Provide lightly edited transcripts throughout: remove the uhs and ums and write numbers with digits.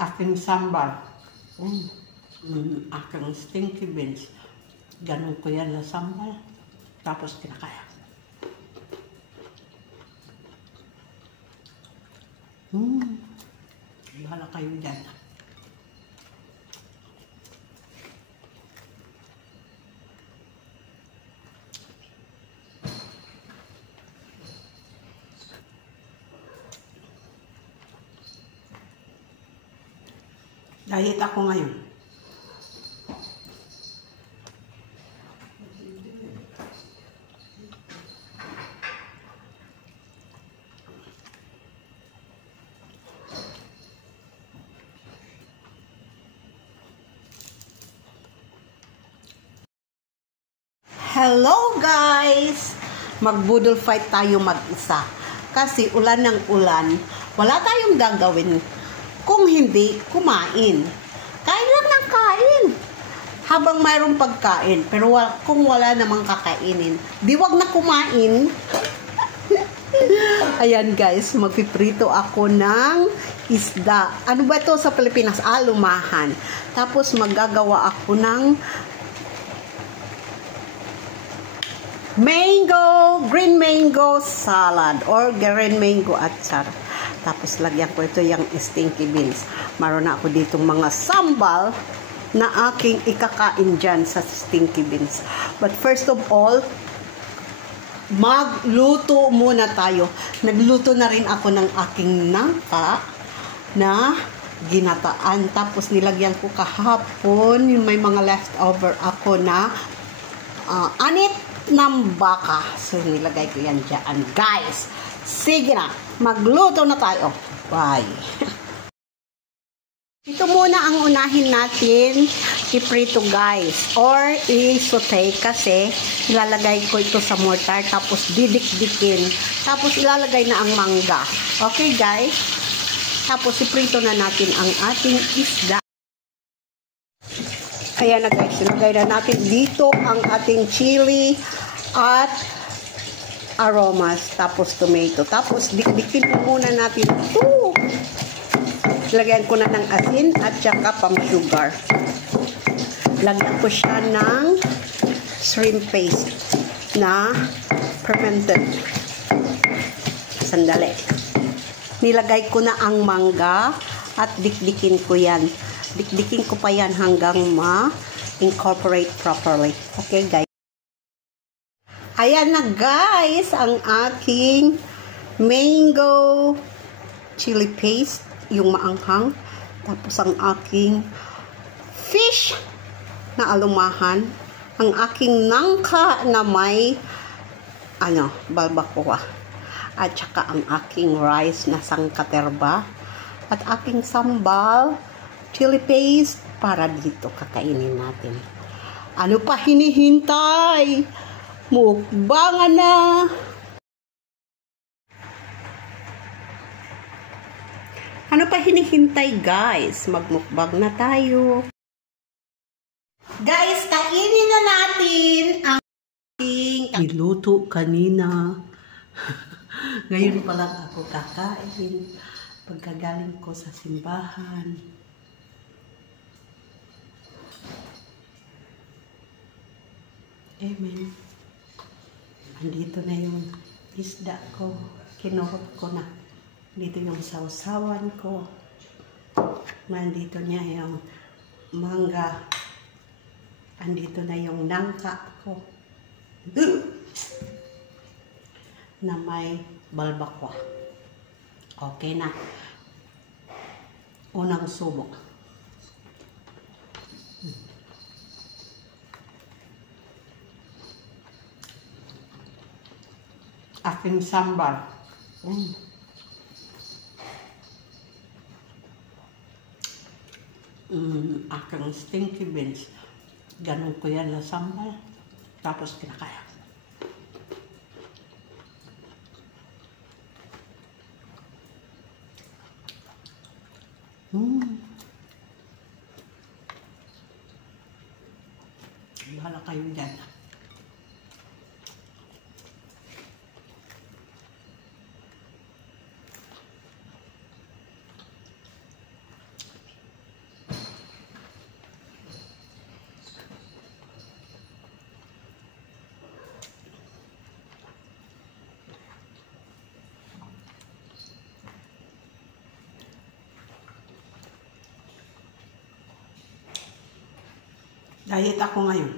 aking sambal. Aking stinky beans. Ganun ko yan na sambal. Tapos kinakaya. Bahala kayo dyan. Diet ako ngayon. Hello guys! Magbudol fight tayo mag-isa. Kasi ulan ng ulan, wala tayong gagawin kung hindi kumain. Kain lang ng kain. Habang mayroong pagkain, pero kung wala namang kakainin, di wag na kumain. Ayan guys, magpiprito ako ng isda. Ano ba ito sa Pilipinas? Lumahan. Tapos magagawa ako ng green mango salad or green mango atsar. Tapos lagyan ko ito yung stinky beans. Maroon na ako ditong mga sambal na aking ikakain dyan sa stinky beans. But first of all, magluto muna tayo. Nagluto na rin ako ng aking nangka na ginataan. Tapos nilagyan ko kahapon, may mga leftover ako na anit ng baka. So nilagay ko yan dyan. Guys, sige na, magluto na tayo. Bye. Ito muna ang unahin natin iprito guys, or i-saute kasi ilalagay ko ito sa mortar tapos didikdikin, tapos ilalagay na ang mangga. Okay guys, tapos iprito na natin ang ating isda. Ayan na guys, ilagay na natin dito ang ating chili at aromas, tapos tomato, tapos dikdikin muna natin ito. Lagyan ko na ng asin at saka pang sugar. Lagyan ko siya ng shrimp paste na fermented. Sandali. Nilagay ko na ang mangga at dikdikin ko yan. Dikdikin ko pa yan hanggang ma-incorporate properly. Okay guys. Ayan na guys ang aking mango chili paste, yung maanghang. Tapos ang aking fish na alumahan, ang aking nangka na may balbacoa, at saka ang aking rice na sangkaterba, at aking sambal chili paste para dito kakainin natin. Ano pa hinihintay? Mukbangan na! Ano pa hinihintay guys? Magmukbang na tayo. Guys, kainin na natin ang ating niluto kanina. Ngayon pa lang ako kakain. Pagkagaling ko sa simbahan. Amen. Andito na yung isda ko. Kinuhot ko na. Dito yung sausawan ko. Nandito niya yung mangga. Andito na yung nangka ko. Na may balbacoa. Okay na. Unang subok. Aking sambal. Aking stinky beans. Ganun ko yan na sambal. Tapos kinakaya. Bahala kayo dyan. Diet ako ngayon.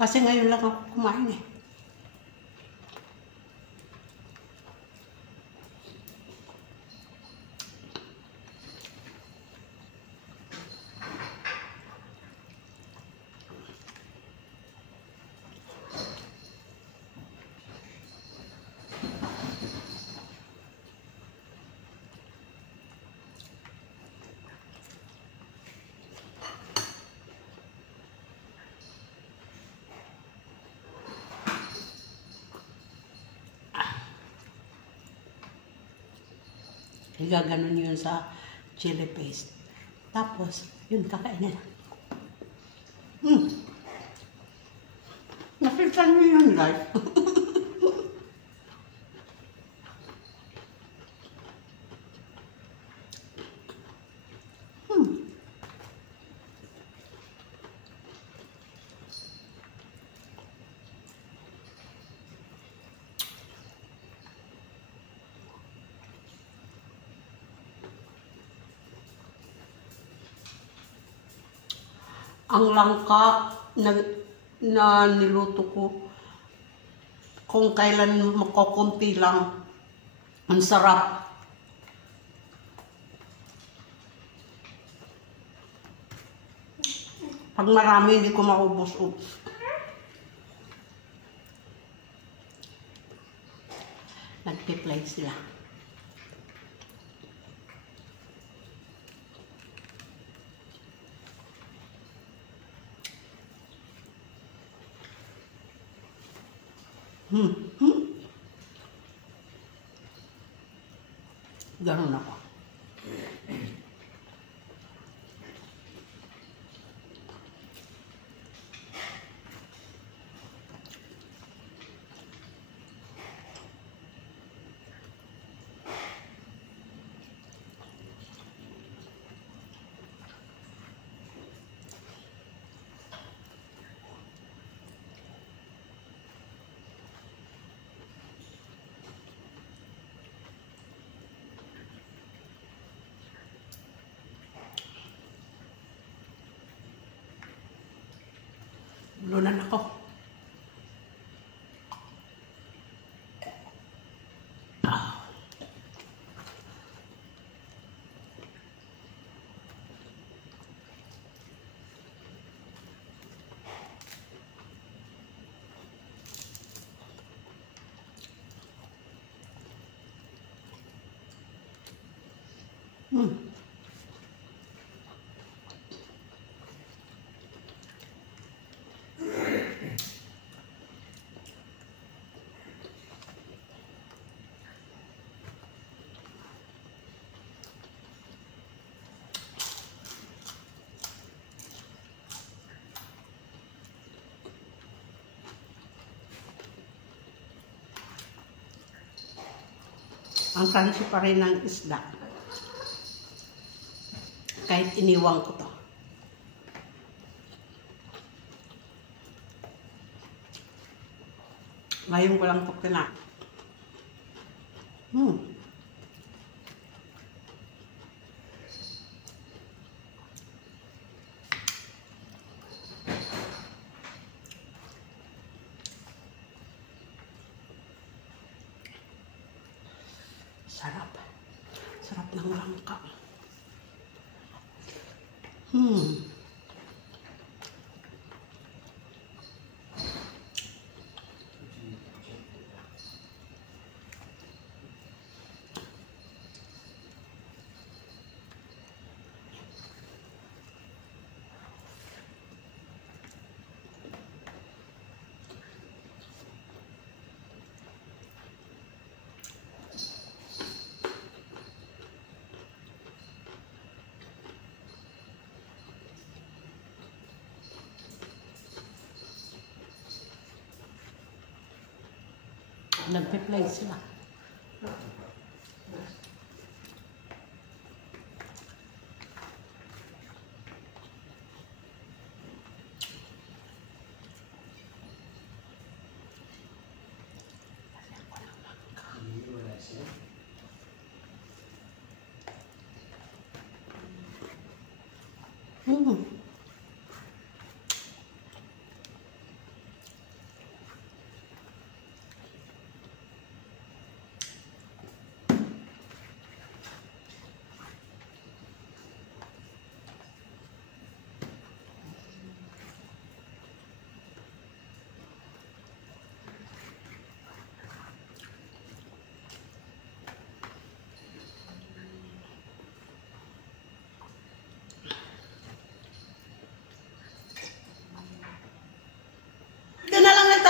Kasi ngayon lang ako kumain eh. Igaganon yun sa chili paste. Tapos, yun, kakainin. Nakita niyo yun, guys. Ang langka na niluto ko, kung kailan makukunti lang, ang sarap. Pag marami, hindi ko maubos-ubos. Nagpi-play sila. Ganun ako. Lunan ako. Ang kansi pa rin ng isda. Kahit iniwang ko to. Ngayon ko lang ito kinain. Sarap. Sarap ng langka. Nagpe-play sila.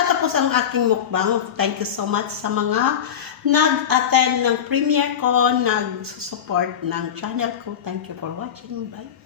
Tatapos ang aking mukbang. Thank you so much sa mga nag-attend ng premiere ko, nag-support ng channel ko. Thank you for watching. Bye!